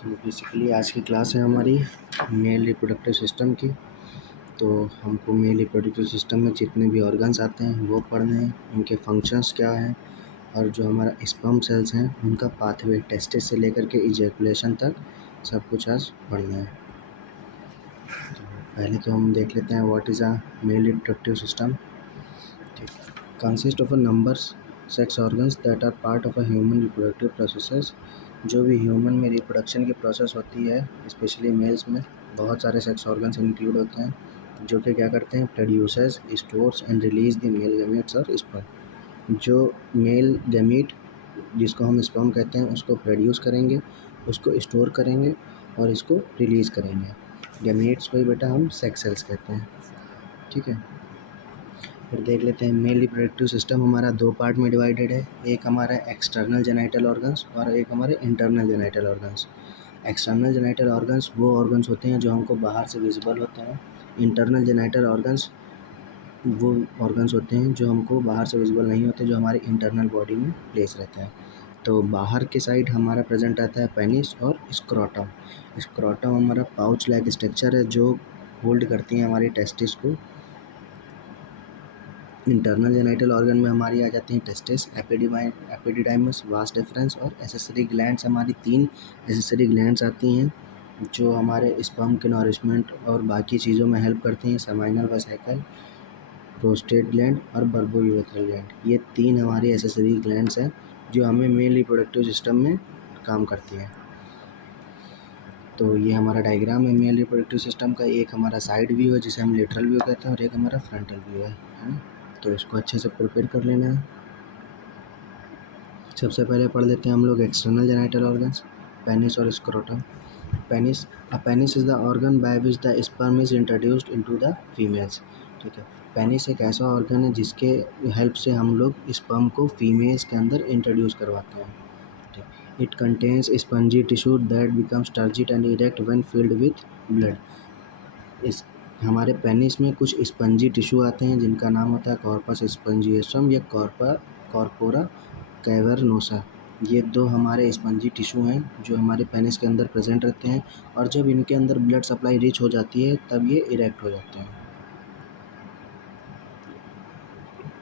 तो बेसिकली आज की क्लास है हमारी मेल रिप्रोडक्टिव सिस्टम की। तो हमको मेल रिप्रोडक्टिव सिस्टम में जितने भी ऑर्गन्स आते हैं वो पढ़ने हैं, उनके फंक्शंस क्या हैं, और जो हमारा स्पर्म सेल्स हैं उनका पाथवे टेस्टिस से लेकर के इजैकुलेशन तक सब कुछ आज पढ़ना है। तो पहले तो हम देख लेते हैं what is a male reproductive system. Consist of a numbers sex organs that are part of a human reproductive processes. जो भी ह्यूमन में रिप्रोडक्शन की प्रोसेस होती है, स्पेशली मेल्स में बहुत सारे सेक्स ऑर्गन्स इंक्लूड होते हैं जो कि क्या करते हैं, producers, stores and release the male gametes और स्पर्म। जो मेल गैमीट जिसको हम स्पर्म कहते हैं उसको प्रोड्यूस करेंगे, उसको स्टोर करेंगे और इसको रिलीज़ करेंगे। गैमेट्स को ही बेटा हम सेक्स सेल्स कहते हैं। ठीक है, फिर देख लेते हैं मेल रिप्रोडक्टिव सिस्टम हमारा दो पार्ट में डिवाइडेड है। एक हमारा एक्सटर्नल जेनाइटल ऑर्गन्स और एक हमारे internal genital organs. External genital organs वो ऑर्गन्स होते हैं जो हमको बाहर से विजिबल होते हैं। इंटरनल जेनाइटल ऑर्गन्स वो ऑर्गन्स होते हैं जो हमको बाहर से विजिबल नहीं होते, जो हमारी इंटरनल बॉडी में प्लेस रहता है। तो बाहर के साइड हमारा प्रेजेंट आता है पेनिस और स्क्रोटम। स्क्रोटम हमारा पाउच लाइक स्ट्रक्चर है जो होल्ड करती हैं हमारी टेस्टिस को। इंटरनल जेनाइटल ऑर्गन में हमारी आ जाती हैं टेस्टिस, एपिडिडाइमस, वास डिफरेंस और एसेसरी ग्लैंड्स। हमारी 3 एसेसरी ग्लैंड्स आती हैं जो हमारे स्पर्म के नॉरिशमेंट और बाकी चीज़ों में हेल्प करती हैं। सेमाइनल वेसिकल, प्रोस्टेट ग्लैंड और बर्बोयूरेथ्रल ग्लैंड। ये 3 हमारी एसेसरी ग्लैंड्स हैं जो हमें मेल रिप्रोडक्टिव सिस्टम में काम करती हैं। तो ये हमारा डायग्राम है मेल रिप्रोडक्टिव सिस्टम का। एक हमारा साइड व्यू है जिसे हम लेटरल व्यू कहते हैं और एक हमारा फ्रंटल व्यू है ना। तो इसको अच्छे से प्रिपेयर कर लेना है। सबसे पहले पढ़ लेते हैं हम लोग एक्सटर्नल जेनाइटल ऑर्गन्स, पेनिस और scrotum. Penis, a penis is the organ by which the sperm is introduced into the females. ठीक है, पेनिस एक ऐसा ऑर्गन है जिसके हेल्प से हम लोग स्पर्म को फीमेल्स के अंदर इंट्रोड्यूस करवाते हैं। It contains spongy tissue that becomes turgid and erect when filled with blood. इस हमारे पेनिस में कुछ स्पंजी टिश्यू आते हैं जिनका नाम होता है कॉर्पस स्पंजियोसम या कॉर्पोरा कैवर्नोसा। ये 2 हमारे स्पंजी टिश्यू हैं जो हमारे पेनिस के अंदर प्रेजेंट रहते हैं, और जब इनके अंदर ब्लड सप्लाई रिच हो जाती है तब ये इरेक्ट हो जाते हैं।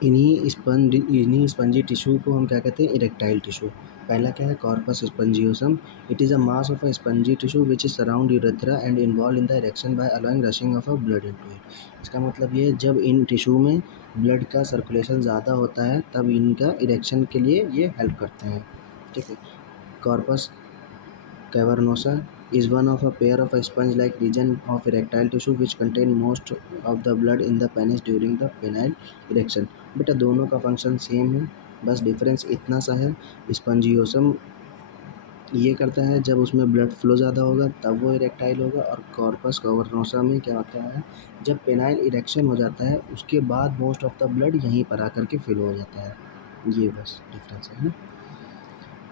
इन्हीं स्पंजी टिश्यू को हम क्या कहते हैं, इरेक्टाइल टिश्यू। पहला क्या है, corpus spongiosum. It is a mass of a spongy tissue which is surround urethra and involve in the erection by allowing rushing of a blood into it. इसका मतलब ये जब इन टिश्यू में ब्लड का सर्कुलेशन ज़्यादा होता है तब इनका इरेक्शन के लिए ये हेल्प करते हैं। ठीक है, corpus cavernosa is one of a pair of a sponge-like region of erectile tissue which contain most of the blood in the penis during the penile erection। बेटा दोनों का फंक्शन सेम है, बस डिफरेंस इतना सा है। स्पंजियोसम ये करता है जब उसमें ब्लड फ्लो ज़्यादा होगा तब वो इरेक्टाइल होगा, और कॉर्पस कैवर्नोसा में क्या होता है, जब पेनाइल इरेक्शन हो जाता है उसके बाद मोस्ट ऑफ द ब्लड यहीं पर आकर के फिल हो जाता है। ये बस डिफरेंस है ना।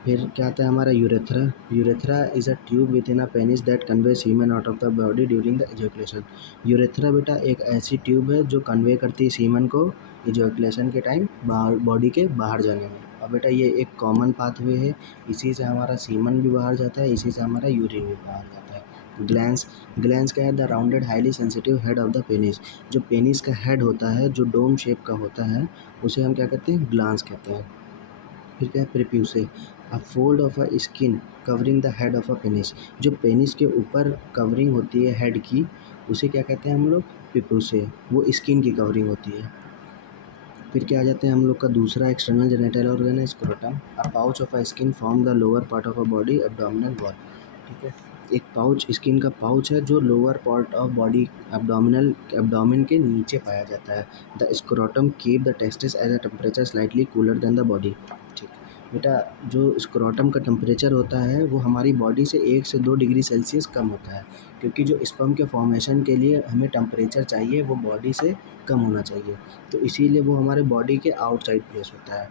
फिर क्या आता है हमारा urethra. Urethra is a tube within a penis that convey semen out of the body during the ejaculation. Urethra बेटा एक ऐसी ट्यूब है जो कन्वे करती है सीमेन को इजैकुलेशन के टाइम बाहर, बॉडी के बाहर जाने में। और बेटा ये एक कॉमन पाथवे है, इसी से हमारा सीमन भी बाहर जाता है, इसी से हमारा यूरिन भी बाहर जाता है। ग्लैंस, ग्लैंस क्या है, the rounded highly sensitive head of the penis. जो पेनिस का हेड होता है जो डोम शेप का होता है उसे हम क्या कहते हैं, ग्लांस कहते हैं। फिर क्या है, prepuce, a fold of a skin covering the head of a penis. जो पेनिस के ऊपर कवरिंग होती है हेड की उसे क्या कहते हैं हम लोग, प्रीप्यूसे, वो स्किन की कवरिंग होती है। फिर क्या आ जाते हैं हम लोग का दूसरा एक्सटर्नल जेनिटल ऑर्गन है scrotum. A pouch of a skin form the lower part of a body abdominal wall. ठीक है, एक पाउच, स्किन का पाउच है जो lower part of body abdomen के नीचे पाया जाता है। The scrotum keep the testis at a temperature slightly cooler than the body. ठीक, बेटा जो स्क्रोटम का टेम्परेचर होता है वो हमारी बॉडी से 1 से 2 डिग्री सेल्सियस कम होता है, क्योंकि जो स्पर्म के फॉर्मेशन के लिए हमें टेम्परेचर चाहिए वो बॉडी से कम होना चाहिए, तो इसीलिए वो हमारे बॉडी के आउटसाइड प्लेस होता है।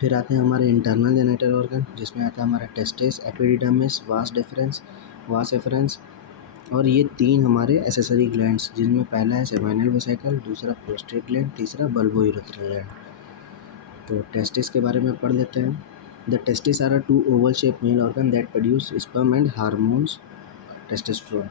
फिर आते हैं हमारे इंटरनल जेनिटल ऑर्गन जिसमें आता है हमारा टेस्टिस, एपिडिडर्मिस, वास एफरेंस, और ये 3 हमारे एसेसरी ग्लैंड्स जिनमें पहला है सेमाइनल वेसिकल, दूसरा प्रोस्टेट ग्लैंड, तीसरा बल्बोयूरेथ्रल ग्लैंड। तो टेस्टिस के बारे में पढ़ लेते हैं। The testis are a two oval shape male organ that produce sperm and hormones testosterone.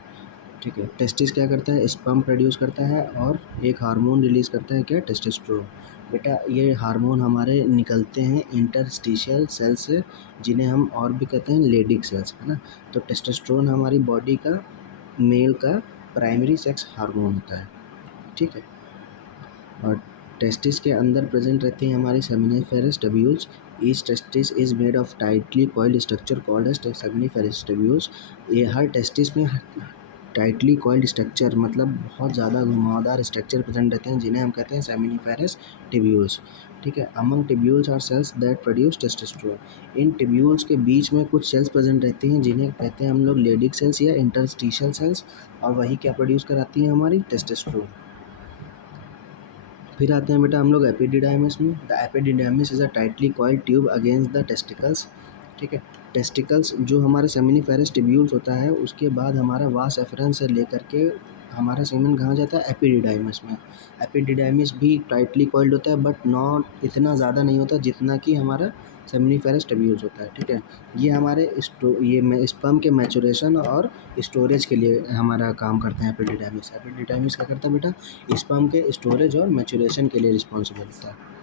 ठीक है, टेस्टिस क्या करता है, स्पर्म प्रोड्यूस करता है और एक हार्मोन रिलीज़ करता है, क्या, टेस्टोस्टेरोन। बेटा ये हार्मोन हमारे निकलते हैं इंटरस्टिशियल सेल से, जिन्हें हम और भी कहते हैं लेडिक सेल्स, है ना। तो टेस्टोस्टेरोन हमारी बॉडी का मेल का प्राइमरी सेक्स हार्मोन होता है। ठीक है, और टेस्टिस के अंदर प्रेजेंट रहती हैं हमारी seminiferous tubules. Each testis is made of tightly coiled structure called as seminiferous tubules. ये हर टेस्टिस में टाइटली कॉइल्ड स्ट्रक्चर मतलब बहुत ज़्यादा घुमावदार स्ट्रक्चर प्रेजेंट रहते हैं, जिन्हें हम कहते हैं सेमिनिफेरस ट्यूब्यूल्स। ठीक है, among tubules are cells that produce testosterone. इन ट्यूब्यूल्स के बीच में कुछ सेल्स प्रेजेंट रहती हैं, जिन्हें कहते हैं हम लोग लेडिक सेल्स या इंटरस्टिशियल सेल्स, और वही क्या प्रोड्यूस कराती हैं, हमारी टेस्टोस्टेरोन। फिर आते हैं बेटा हम लोग एपिडिडाइमिस में। The epididymis is a tightly coiled tube against the testicles. ठीक है, टेस्टिकल्स जो हमारे सेमिनिफेरस ट्यूब्यूल्स होता है, उसके बाद हमारा वास एफरंस से लेकर के हमारा सीमेन कहाँ जाता है, एपिडिडाइमिस में। एपिडिडाइमिस भी टाइटली कॉइल्ड होता है, बट नॉट इतना ज़्यादा नहीं होता जितना कि हमारा सेमिनिफेरस ट्यूब्यूल्स होता है। ठीक है, ये हमारे ये स्पर्म के मैचुरेशन और स्टोरेज के लिए हमारा काम करते हैं एपिडिडाइमिस। एपिडिडाइमिस क्या करता है बेटा, स्पर्म के स्टोरेज और मैचुरेशन के लिए रिस्पॉन्सिबल होता है।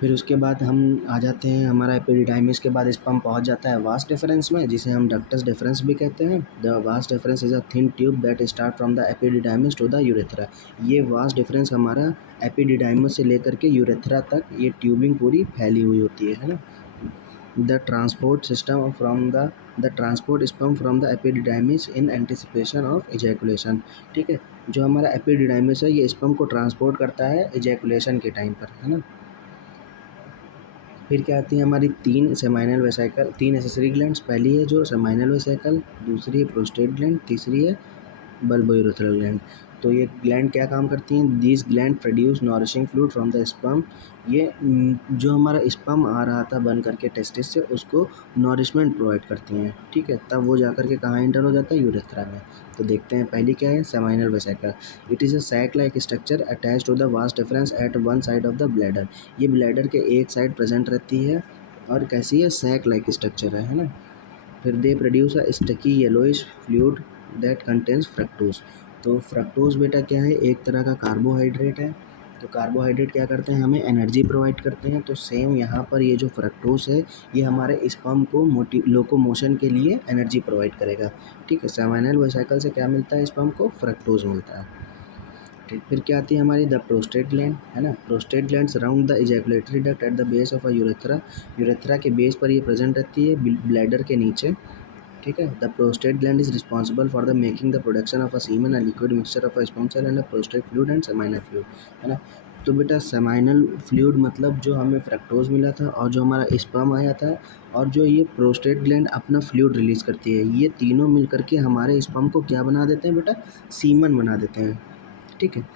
फिर उसके बाद हम आ जाते हैं, हमारा एपिडिडाइमिस के बाद स्पर्म पहुंच जाता है वास डिफरेंस में, जिसे हम डक्टस डिफरेंस भी कहते हैं। The vas deferens is a thin tube that start from the epididymis to the urethra. ये वास डिफरेंस हमारा एपिडिडाइमिस से लेकर के यूरेथ्रा तक ये ट्यूबिंग पूरी फैली हुई होती है ना। The transport system from the transport sperm from the epididymis in anticipation of ejaculation. ठीक है, जो हमारा एपिडिडाइमिस है, ये स्पर्म को ट्रांसपोर्ट करता है इजैकुलेशन के टाइम पर, है ना। फिर क्या आती है हमारी तीन सेमाइनल वेसिकल, तीन एसेसरी ग्लैंड्स। पहली है जो सेमाइनल वेसिकल, दूसरी है प्रोस्टेट ग्लैंड, तीसरी है बल्बोयूरेथ्रल ग्लैंड। तो ये ग्लैंड क्या काम करती हैं, this gland produce nourishing fluid from the sperm. ये जो हमारा स्पर्म आ रहा था बन करके टेस्टिस से, उसको नॉरिशमेंट प्रोवाइड करती हैं। ठीक है, तब वो जा करके कहाँ एंटर हो जाता है, यूरेथ्रा में। तो देखते हैं पहली क्या है, seminal vesicle. It is a sac like structure attach to the vas deferens at one side of the bladder. ये ब्लैडर के एक साइड प्रेजेंट रहती है, और कैसी है, सैक लाइक स्ट्रक्चर है ना। फिर they produce a sticky yellowish fluid that contains fructose. तो फ्रक्टोज बेटा क्या है, एक तरह का कार्बोहाइड्रेट है। तो कार्बोहाइड्रेट क्या करते हैं, हमें एनर्जी प्रोवाइड करते हैं। तो सेम यहाँ पर ये जो फ्रक्टोज है, ये हमारे स्पर्म को लोकोमोशन के लिए एनर्जी प्रोवाइड करेगा। ठीक है, सेमाइनल वेसिकल से क्या मिलता है, स्पर्म को फ्रक्टोज मिलता है। ठीक, फिर क्या आती है हमारी द प्रोस्टेट ग्लैंड, है ना। Prostate gland surround the ejaculatory duct at the base of a urethra. Urethra के बेस पर ये प्रेजेंट रहती है, ब्लैडर के नीचे। ठीक है, the prostate gland is responsible for the making the production of a semen, a liquid mixture of a sperm cell and a prostate fluid and seminal fluid, है ना। तो बेटा सेमाइनल फ्लूइड मतलब जो हमें फ्रक्टोज मिला था, और जो हमारा स्पर्म आया था, और जो ये प्रोस्टेट ग्लैंड अपना फ्लूइड रिलीज करती है, ये तीनों मिल करके हमारे स्पर्म को क्या बना देते हैं बेटा, सीमन बना देते हैं। ठीक है,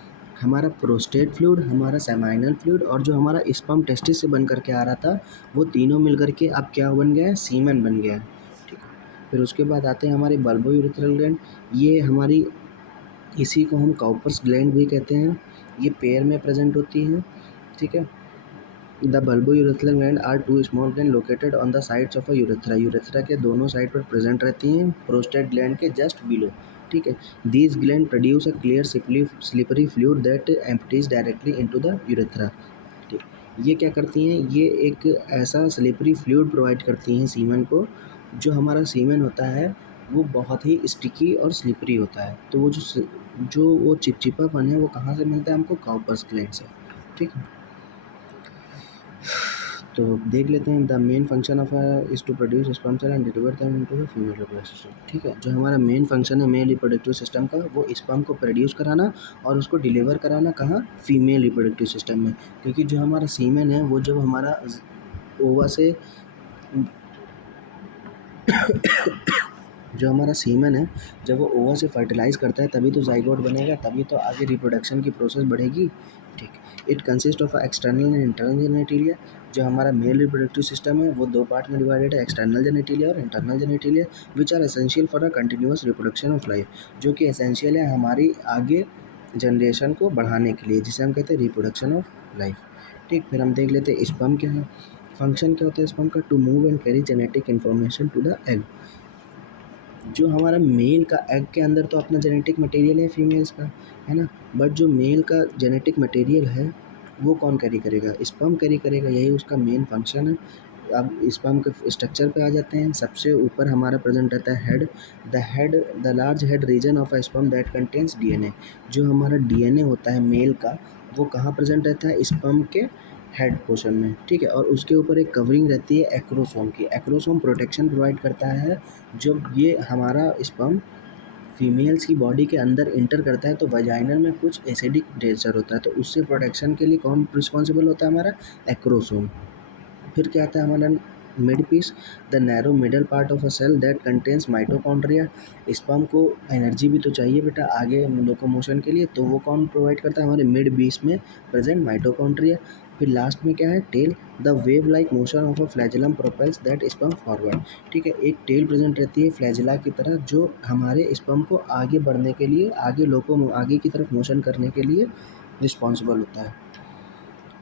हमारा प्रोस्टेट फ्लूइड, हमारा सेमाइनल फ्लूइड, और जो हमारा स्पर्म टेस्टिस से बन करके आ रहा था, वो तीनों मिल करके अब क्या बन गया है, सीमन बन गया है। ठीक है, फिर उसके बाद आते हैं हमारे बल्बोयूरेथ्रल ग्लैंड। ये हमारी, इसी को हम कॉपर्स ग्लैंड भी कहते हैं। ये पेयर में प्रेजेंट होती हैं। ठीक है, the bulbourethral gland are two small gland located on the sides of a urethra. Urethra के दोनों साइड पर प्रेजेंट रहती हैं, प्रोस्टेट ग्लैंड के जस्ट बिलो। ठीक है, these gland produce a clear slippery fluid that empties directly into the urethra. ठीक, ये क्या करती हैं, ये एक ऐसा स्लिपरी फ्लूइड प्रोवाइड करती हैं सीमेन को। जो हमारा सीमेन होता है, वो बहुत ही स्टिकी और स्लिपरी होता है। तो वो जो वो चिपचिपापन है, वो कहाँ से मिलता है हमको, कॉपर्स ग्लैंड से। ठीक है, तो देख लेते हैं, the main function of is to produce sperm cell and deliver them into the female reproductive system. ठीक है, जो हमारा मेन फंक्शन है मेल रिप्रोडक्टिव सिस्टम का, वो स्पर्म को प्रोड्यूस कराना और उसको डिलीवर कराना कहाँ, फीमेल रिप्रोडक्टिव सिस्टम में। क्योंकि जो हमारा सीमेन है, वो जब हमारा ओवा से जो हमारा सीमेन है, जब वो ओवा से फर्टिलाइज करता है, तभी तो जाइगोट बनेगा, तभी तो आगे रिप्रोडक्शन की प्रोसेस बढ़ेगी। ठीक, it consist of external and internal genitalia. जो हमारा मेल रिप्रोडक्टिव सिस्टम है, वो दो पार्ट में डिवाइडेड है, एक्सटर्नल जेनेटिलिया और internal genitalia, which are essential for a continuous reproduction of life. जो कि एसेंशियल है हमारी आगे जनरेशन को बढ़ाने के लिए, जिसे हम कहते हैं रिप्रोडक्शन ऑफ लाइफ। ठीक, फिर हम देख लेते हैं स्पर्म क्या है। फंक्शन क्या होता है स्पर्म का? To move and carry genetic information to the egg. जो हमारा मेल का एग के अंदर तो अपना जेनेटिक मटेरियल है फीमेल्स का, है ना, बट जो मेल का जेनेटिक मटेरियल है वो कौन कैरी करेगा? स्पर्म कैरी करेगा, यही उसका मेन फंक्शन है। अब स्पर्म के स्ट्रक्चर पे आ जाते हैं। सबसे ऊपर हमारा प्रेजेंट रहता है head, the large head region of a sperm that contains DNA. जो हमारा डीएनए होता है मेल का, वो कहाँ प्रेजेंट रहता है? स्पर्म के हेड पोर्शन में, ठीक है। और उसके ऊपर एक कवरिंग रहती है एक्रोसोम की। एक्रोसोम प्रोटेक्शन प्रोवाइड करता है। जब ये हमारा स्पर्म फीमेल्स की बॉडी के अंदर इंटर करता है तो वजाइनल में कुछ एसिडिक नेचर होता है, तो उससे प्रोटेक्शन के लिए कौन रिस्पॉन्सिबल होता है? हमारा एक्रोसोम। फिर क्या आता है हमारा mid piece, the narrow middle part of a cell that contains mitochondria. Sperm को एनर्जी भी तो चाहिए बेटा आगे लोकोमोशन के लिए, तो वो कौन प्रोवाइड करता है? हमारे मिड बीस में प्रेजेंट माइटोकॉन्ड्रिया। फिर लास्ट में क्या है? Tail, the wave like motion of a flagellum propels that sperm forward. ठीक है, एक टेल प्रेजेंट रहती है फ्लैजिला की तरह, जो हमारे स्पर्म को आगे बढ़ने के लिए, आगे की तरफ मोशन करने के लिए रिस्पॉन्सिबल होता है।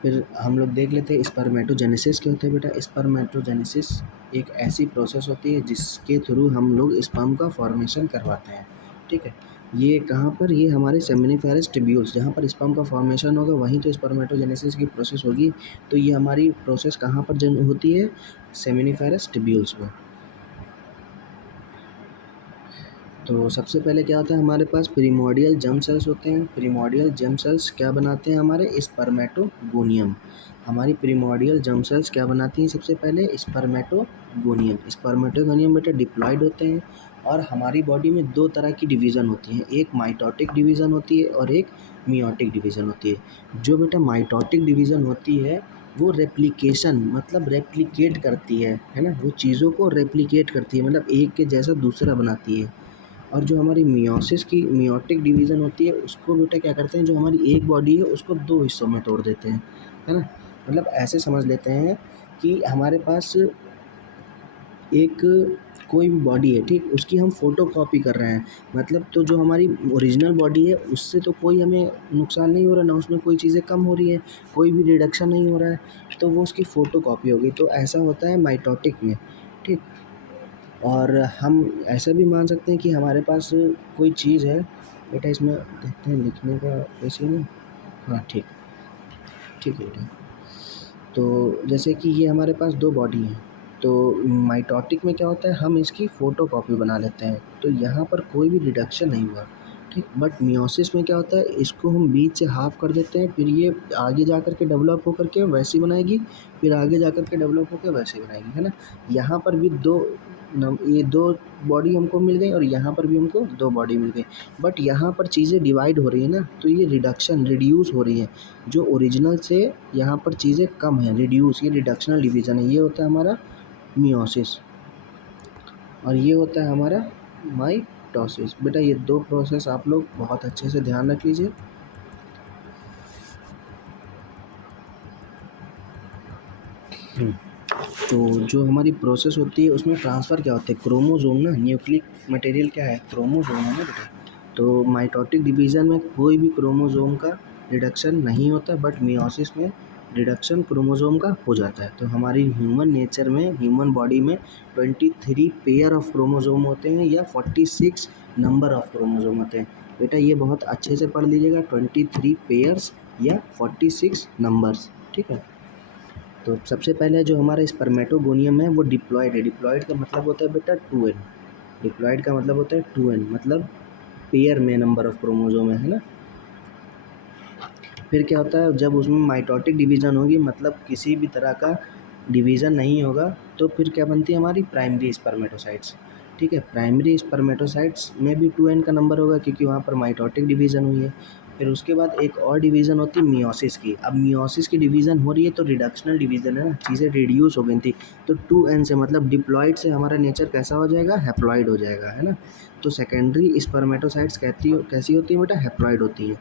फिर हम लोग देख लेते हैं स्पर्मेटोजेनेसिस क्या होता है बेटा। स्पर्मेटोजेनेसिस एक ऐसी प्रोसेस होती है जिसके थ्रू हम लोग स्पर्म का फॉर्मेशन करवाते हैं, ठीक है। ये कहाँ पर? ये हमारे सेमिनिफेरस टिब्यूल्स, जहाँ पर स्पर्म का फॉर्मेशन होगा वहीं तो स्पर्मेटोजेनेसिस की प्रोसेस होगी। तो ये हमारी प्रोसेस कहाँ पर होती है? सेमिनिफेरस टिब्यूल्स में। तो सबसे पहले क्या होता है हमारे पास? प्रिमोर्डियल जर्म सेल्स होते हैं। प्रिमोर्डियल जर्म सेल्स क्या बनाते हैं? हमारे स्पर्मेटोगोनियम। हमारी प्रिमोर्डियल जर्म सेल्स क्या बनाती हैं? सबसे पहले स्पर्मेटोगोनियम। स्पर्मेटोगोनियम बेटा डिप्लॉयड होते हैं। और हमारी बॉडी में दो तरह की डिवीज़न होती हैं, एक माइटोटिक डिवीज़न होती है और एक मियोटिक डिवीज़न होती है। जो बेटा माइटोटिक डिवीज़न होती है वो रेप्लिकेशन, मतलब रेप्लिकेट करती है ना, वो चीज़ों को रेप्लिकेट करती है, मतलब एक के जैसा दूसरा बनाती है। और जो हमारी मियोटिक डिवीज़न होती है उसको बेटा क्या करते हैं? जो हमारी एक बॉडी है उसको दो हिस्सों में तोड़ देते हैं, है ना। मतलब ऐसे समझ लेते हैं कि हमारे पास एक कोई भी बॉडी है, ठीक, उसकी हम फ़ोटो कॉपी कर रहे हैं, मतलब तो जो हमारी ओरिजिनल बॉडी है उससे तो कोई हमें नुकसान नहीं हो रहा, ना उसमें कोई चीज़ें कम हो रही है, कोई भी रिडक्शन नहीं हो रहा है, तो वो उसकी फ़ोटो कॉपी हो गई। तो ऐसा होता है माइटोटिक में, ठीक। और हम ऐसा भी मान सकते हैं कि हमारे पास कोई चीज़ है बेटा, इसमें देखते हैं लिखने का वैसे नहीं। हाँ ठीक, ठीक है बेटा। तो जैसे कि ये हमारे पास दो बॉडी हैं, तो माइटोटिक में क्या होता है? हम इसकी फ़ोटो कॉपी बना लेते हैं, तो यहाँ पर कोई भी रिडक्शन नहीं हुआ, ठीक। बट मियोसिस में क्या होता है? इसको हम बीच से हाफ कर देते हैं, फिर ये आगे जा कर के डेवलप होकर के वैसी बनाएगी, फिर आगे जा कर के डेवलप होकर वैसे बनाएगी, है ना। यहाँ पर भी ये दो बॉडी हमको मिल गई और यहाँ पर भी हमको दो बॉडी मिल गई। बट यहाँ पर चीज़ें डिवाइड हो रही है ना, तो ये रिड्यूस हो रही है। जो ओरिजिनल से यहाँ पर चीज़ें कम हैं, रिड्यूस, ये रिडक्शनल डिवीज़न है। ये होता है हमारा मियोसिस और ये होता है हमारा माइटोसिस। बेटा ये दो प्रोसेस आप लोग बहुत अच्छे से ध्यान रख लीजिए। तो जो हमारी प्रोसेस होती है उसमें ट्रांसफ़र क्या होता है? क्रोमोसोम ना, न्यूक्लिक मटेरियल क्या है? क्रोमोसोम है ना बेटा। तो माइटोटिक डिवीज़न में कोई भी क्रोमोसोम का रिडक्शन नहीं होता, बट मियोसिस में रिडक्शन क्रोमोसोम का हो जाता है। तो हमारी ह्यूमन नेचर में, ह्यूमन बॉडी में 23 पेयर ऑफ क्रोमोसोम होते हैं या 46 नंबर ऑफ क्रोमोसोम होते हैं। बेटा ये बहुत अच्छे से पढ़ लीजिएगा, 23 पेयर्स या 46 नंबर्स, ठीक है। तो सबसे पहले जो हमारा स्पर्मेटोगोनियम है वो डिप्लॉयड है। डिप्लॉयड का मतलब होता है बेटा 2n। डिप्लॉयड का मतलब होता है 2n, मतलब पेयर में नंबर ऑफ क्रोमोसोम है ना। फिर क्या होता है? जब उसमें माइटोटिक डिवीज़न होगी, मतलब किसी भी तरह का डिवीज़न नहीं होगा, तो फिर क्या बनती है? हमारी प्राइमरी स्पर्मेटोसाइट्स, ठीक है। प्राइमरी स्पर्मेटोसाइट्स में भी 2n का नंबर होगा क्योंकि वहाँ पर माइटोटिक डिवीज़न हुई है। फिर उसके बाद एक और डिवीज़न होती है मियोसिस की। अब मियोसिस की डिवीज़न हो रही है तो रिडक्शनल डिवीज़न है ना, चीज़ें रिड्यूस हो गई थी, तो 2n से मतलब डिप्लॉयड से हमारा नेचर कैसा हो जाएगा? हैप्लॉयड हो जाएगा, है ना। तो सेकेंडरी स्पर्मेटोसाइट्स कैसी होती है बेटा? हैप्लॉयड होती है।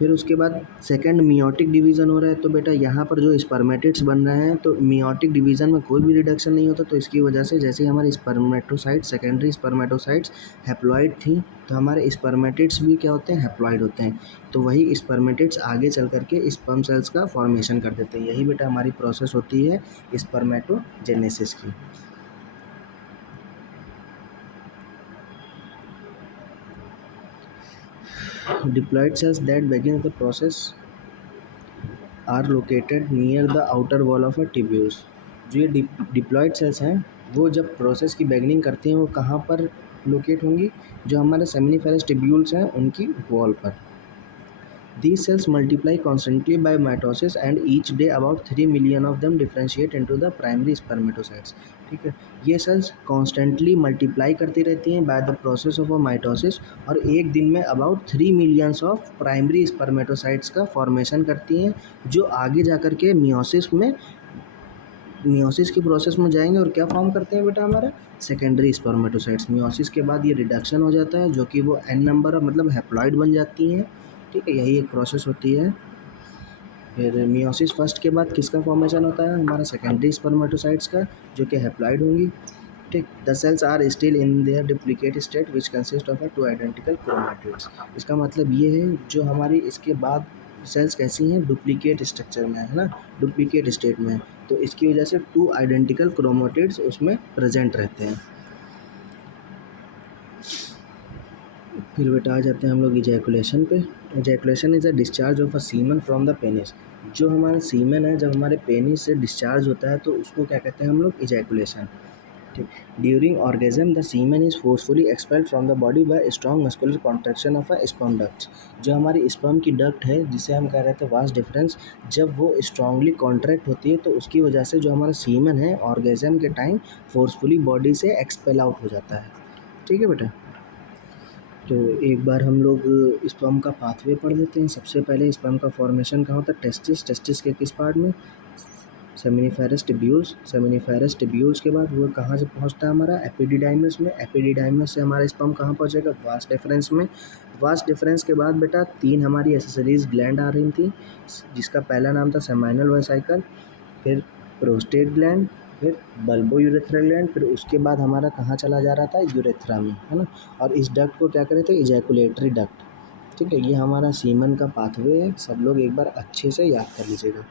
फिर उसके बाद सेकंड मियोटिक डिवीज़न हो रहा है, तो बेटा यहाँ पर जो स्पर्मेटिड्स बन रहे हैं, तो मियोटिक डिवीज़न में कोई भी रिडक्शन नहीं होता, तो इसकी वजह से जैसे ही हमारे स्पर्मेटोसाइट्स, सेकेंडरी स्पर्मेटोसाइट्स हैप्लॉइड थी, तो हमारे स्पर्मेटिड्स भी क्या होते हैं, हैप्लॉइड होते हैं। तो वही स्पर्मेटिड्स आगे चल करके स्पर्म सेल्स का फॉर्मेशन कर देते हैं। यही बेटा हमारी प्रोसेस होती है स्पर्मेटोजेनेसिस की। Diploid cells that begin the process are located near the outer wall of a tubules। जो ये डिप्लॉयड सेल्स हैं, वो जब प्रोसेस की बिगनिंग करती हैं, वो कहाँ पर लोकेट होंगी, जो हमारे सेमिनिफेरस ट्यूब्यूल्स हैं उनकी वॉल पर। These cells multiply constantly by mitosis and each day about 3 million of them differentiate into the primary spermatocytes। ठीक है, ये सेल्स कॉन्स्टेंटली मल्टीप्लाई करती रहती हैं by the process of a mitosis, और एक दिन में about 3 millions of primary spermatocytes का फॉर्मेशन करती हैं, जो आगे जा कर के मियोसिस की प्रोसेस में जाएंगे और क्या फॉर्म करते हैं बेटा, हमारा सेकेंडरी स्पर्मेटोसाइट्स। मियोसिस के बाद ये रिडक्शन हो जाता है, जो कि वो एन नंबर ऑफ मतलब हैप्लॉइड बन जाती हैं। ठीक है, यही एक प्रोसेस होती है। फिर मियोसिस फर्स्ट के बाद किसका फॉर्मेशन होता है, हमारा सेकेंडरी स्पर्मेटोसाइट्स का, जो कि हैप्लॉइड होंगी। ठीक, the cells are still in their duplicate state which consist of two identical chromatids. इसका मतलब ये है, जो हमारी इसके बाद सेल्स कैसी हैं, डुप्लीकेट स्ट्रक्चर में है ना, डुप्लीकेट स्टेट में है, तो इसकी वजह से 2 आइडेंटिकल क्रोमैटिड्स उसमें प्रेजेंट रहते हैं। फिर बेटा आ जाते हैं हम लोग इजैकुलेशन पे। Ejaculation is a discharge of a semen from the penis. जो हमारा सीमन है, जब हमारे पेनिस से डिस्चार्ज होता है, तो उसको क्या कहते हैं हम लोग, इजैकुलेशन। ठीक, during orgasm the semen is forcefully expelled from the body by strong muscular contraction of a sperm ducts. जो हमारी स्पर्म की डक्ट है, जिसे हम कह रहे थे वास डिफरेंस, जब वो स्ट्रांगली कॉन्ट्रैक्ट होती है, तो उसकी वजह से जो हमारा सीमन है ऑर्गेजम के टाइम फोर्सफुली बॉडी से एक्सपेल आउट हो जाता है। ठीक है बेटा, तो एक बार हम लोग स्पर्म का पाथवे पढ़ लेते हैं। सबसे पहले स्पर्म का फॉर्मेशन कहाँ होता है, टेस्टिस। टेस्टिस के किस पार्ट में, सेमिनिफेरस टिब्यूल्स। सेमिनिफेरस टिब्यूल्स के बाद वो कहाँ से पहुँचता है, हमारा एपिडिडाइमस में। एपिडिडाइमस से हमारा स्पर्म कहाँ पहुँचेगा, वास डिफरेंस में। वास डिफरेंस के बाद बेटा 3 हमारी एसेसरीज ग्लैंड आ रही थी, जिसका पहला नाम था सेमाइनल वेसिकल, फिर प्रोस्टेट ग्लैंड, फिर बल्बो यूरेथ्रल ग्लैंड, फिर उसके बाद हमारा कहाँ चला जा रहा था, यूरेथ्रा में, है ना। और इस डक्ट को क्या करे थे, इजैकुलेटरी डक्ट। ठीक है, ये हमारा सीमन का पाथवे है। सब लोग एक बार अच्छे से याद कर लीजिएगा।